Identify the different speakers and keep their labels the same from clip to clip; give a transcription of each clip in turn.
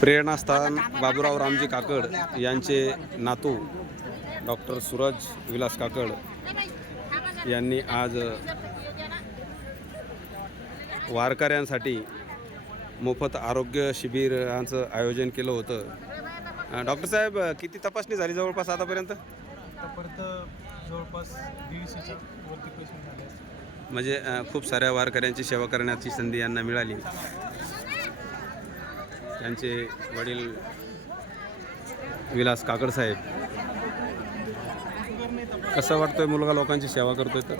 Speaker 1: प्रेरणास्थान बाबूराव रामजी काकड यांचे नातू डॉक्टर सूरज विलास काकड यांनी आज वारकऱ्यांसाठी मोफत आरोग्य शिबिराचं आयोजन केलं होतं. डॉक्टर साहेब किती तपासणी झाली जवळपास आतापर्यंत?
Speaker 2: जवळपास.
Speaker 1: म्हणजे खूप साऱ्या वारकऱ्यांची सेवा करण्याची संधी यांना मिळाली. त्यांचे वडील विलास काकड साहेब. कसं वाटतोय मुलगा लोकांची सेवा करतोय तर?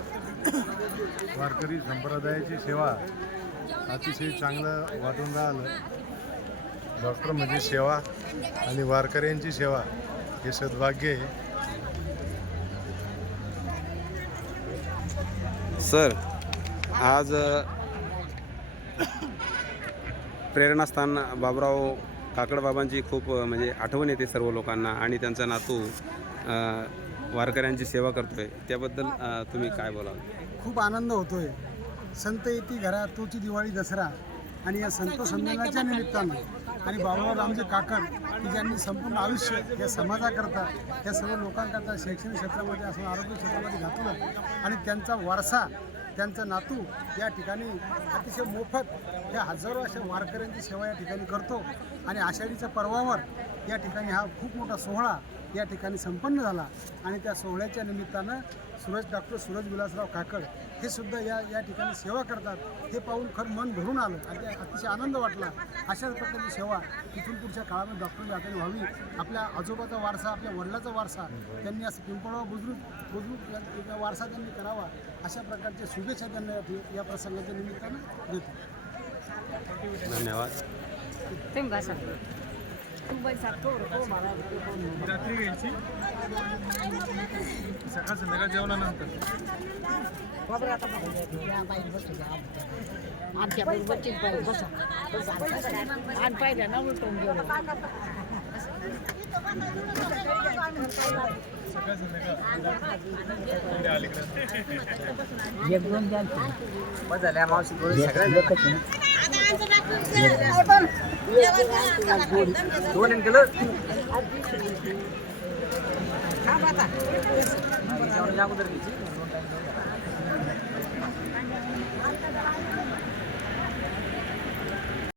Speaker 3: वारकरी संप्रदायाची सेवा अतिशय चांगलं वाटून राहिलं. डॉक्टर म्हणजे सेवा आणि वारकऱ्यांची सेवा हे सद्भाग्य आहे.
Speaker 1: सर आज प्रेरणास्थान बाबराव काकडबाबांची खूप म्हणजे आठवण येते सर्व लोकांना आणि त्यांचा नातू वारकऱ्यांची सेवा करतोय. त्याबद्दल तुम्ही काय बोलाल?
Speaker 4: खूप आनंद होतोय. संत येती घरात तोची दिवाळी दसरा आणि या संत संमेलनाच्या निमित्तानं आणि बाबाराव रामजी काकड की ज्यांनी संपूर्ण आयुष्य या समाजाकरता या सर्व लोकांकरता शैक्षणिक क्षेत्रामध्ये असं आरोग्य क्षेत्रामध्ये घातलं आणि त्यांचा वारसा त्यांचा नातू या ठिकाणी अतिशय मोफत या हजारो अशा वारकऱ्यांची सेवा या ठिकाणी करतो. आणि आषाढीच्या पर्वावर या ठिकाणी हा खूप मोठा सोहळा या ठिकाणी संपन्न झाला. आणि त्या सोहळ्याच्या निमित्तानं सूरज डॉक्टर सूरज विलासराव काकड हे सुद्धा या या ठिकाणी सेवा करतात. हे पाहून खरं मन भरून आलं. आणि अतिशय आनंद वाटला. अशाच प्रकारची सेवा इथून पुढच्या काळामध्ये डॉक्टर हाताने व्हावी. आपल्या आजोबाचा वारसा आपल्या वडिलाचा वारसा त्यांनी असं पिंपळा बुजुर्ग बुजुर्ग वारसा त्यांनी करावा. अशा प्रकारच्या शुभेच्छा त्यांना या- या प्रसंगाच्या निमित्तानं देतो.
Speaker 1: धन्यवाद.
Speaker 2: रात्री घ्यायची. सकाळ संध्याकाळ जेवणानंतर.
Speaker 5: आमच्या बाई बच्ची बाई बसा आणि पाहिजे ना उलटून गेलो
Speaker 2: सकाळ संध्याकाळ म्हणजे अलीकडे
Speaker 5: एक दोन द्याल